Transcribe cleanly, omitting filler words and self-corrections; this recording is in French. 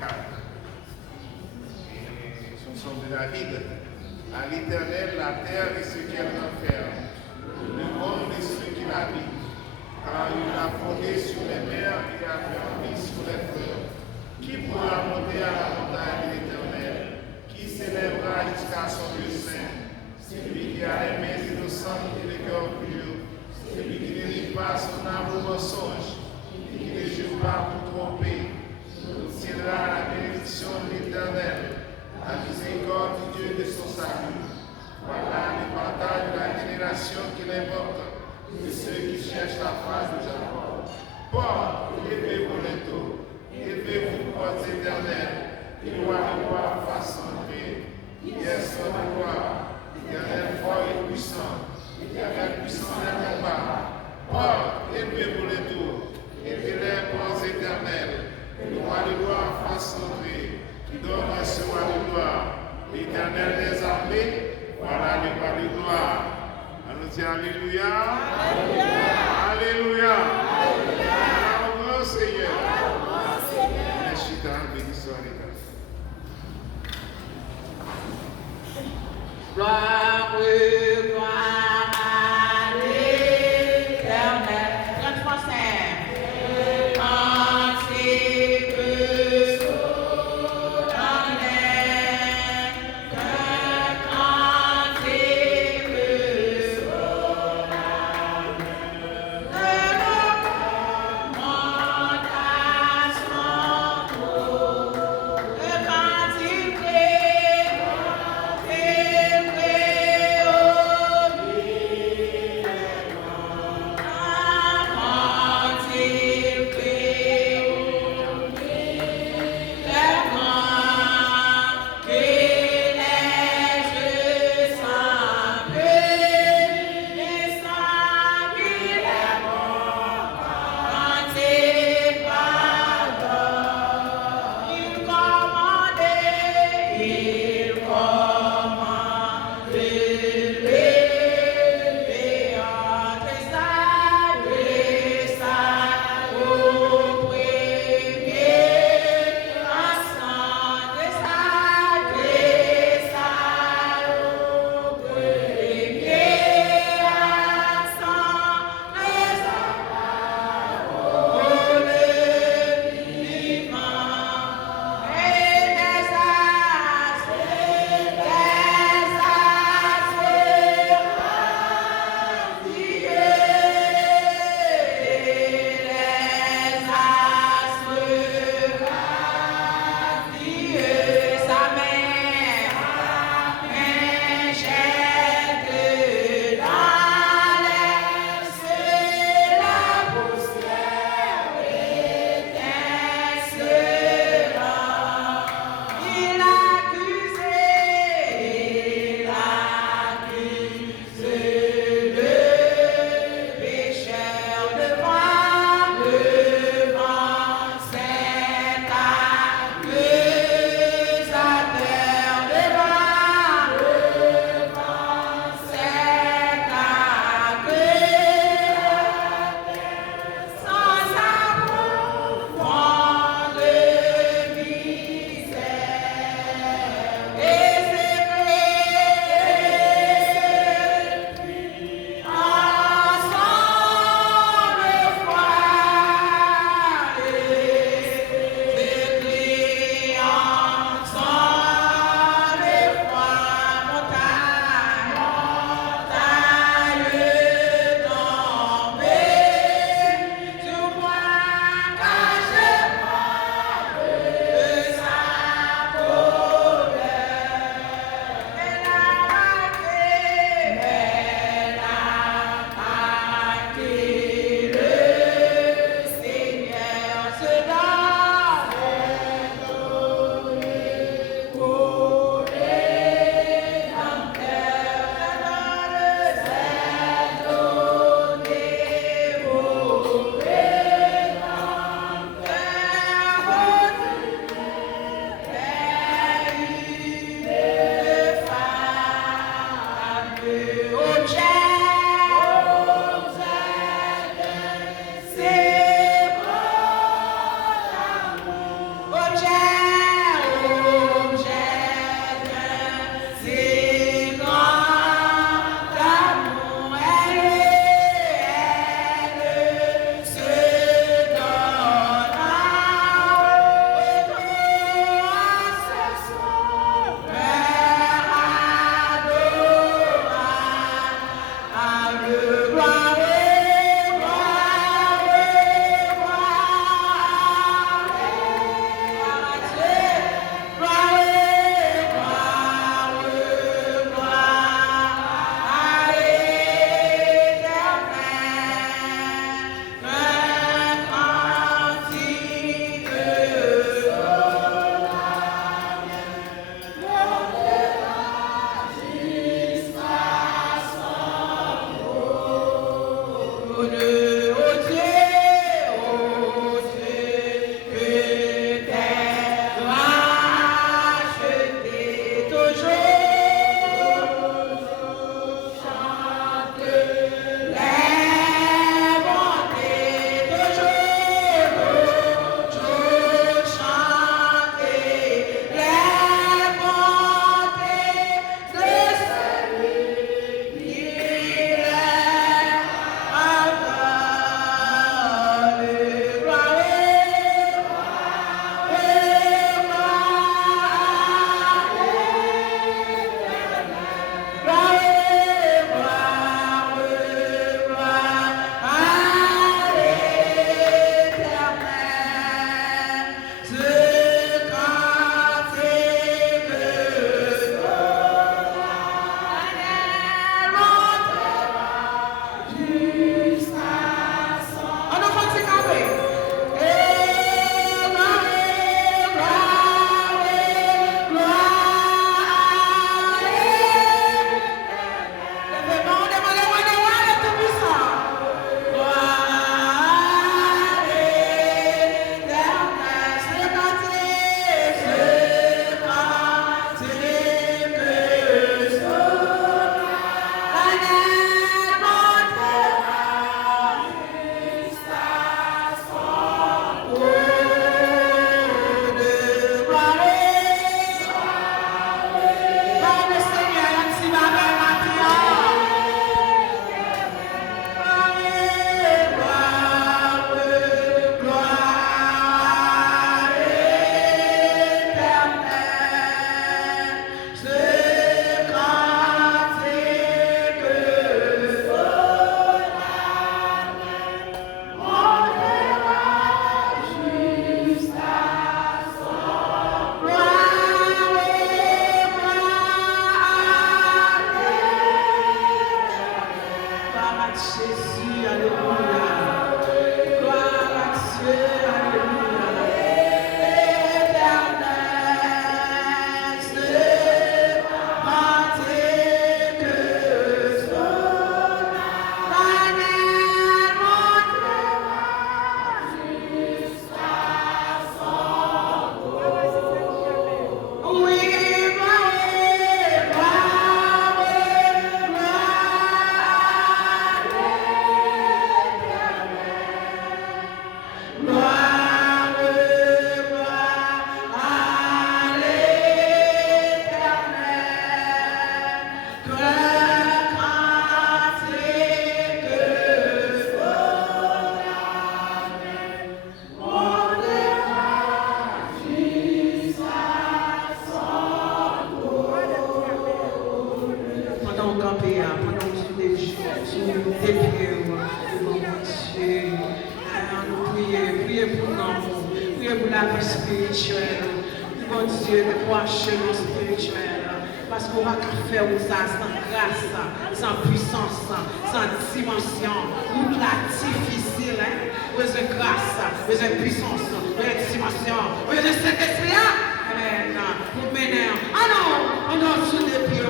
4. Et ce sont de David. À l'Éternel, la terre et ce qu'elle renferme, le monde et ceux qui l'habitent. Car il a fondé sur les mers et a fermé sur les fleuves. Qui pourra monter à la montagne de l'Éternel? Qui s'élèvera jusqu'à son lieu saint? Celui qui a les mains innocentes et le cœur pur, celui qui ne lit pas son âme au mensonge, et qui ne joue pas pour tromper, obtiendra la bénédiction de l'Éternel, la miséricorde du Dieu de son salut. Voilà le partage de la génération qui l'invoque, de ceux qui cherchent la face de Jacob. Porte, élevez-vous les taux, élevez-vous, portes éternelles, et roi de gloire fasse entrer. Hier son de gloire, l'Éternel fort et puissant, l'Éternel puissant dans le combat. Porte, élevez-vous les taux, élevez-les, portes éternelles, et le roi de gloire fasse entrer. Qui donne à ce roi de gloire, l'Éternel des armées, voilà le roi de gloire. Allons dire Alléluia. Alléluia. Alléluia. Alléluia. Seigneur. Merci, bénissons l'État. Gloire, gloire à l'Éternel. 33 la vie spirituelle. Bon Dieu, de quoi chemin spirituel. Parce qu'on va faire ça sans grâce, sans puissance, sans dimension. Route là difficile, hein? Besoin de grâce, besoin de puissance, besoin de dimension, besoin de Saint-Esprit. Amen. Pour mener. Ah non, sous les pieds,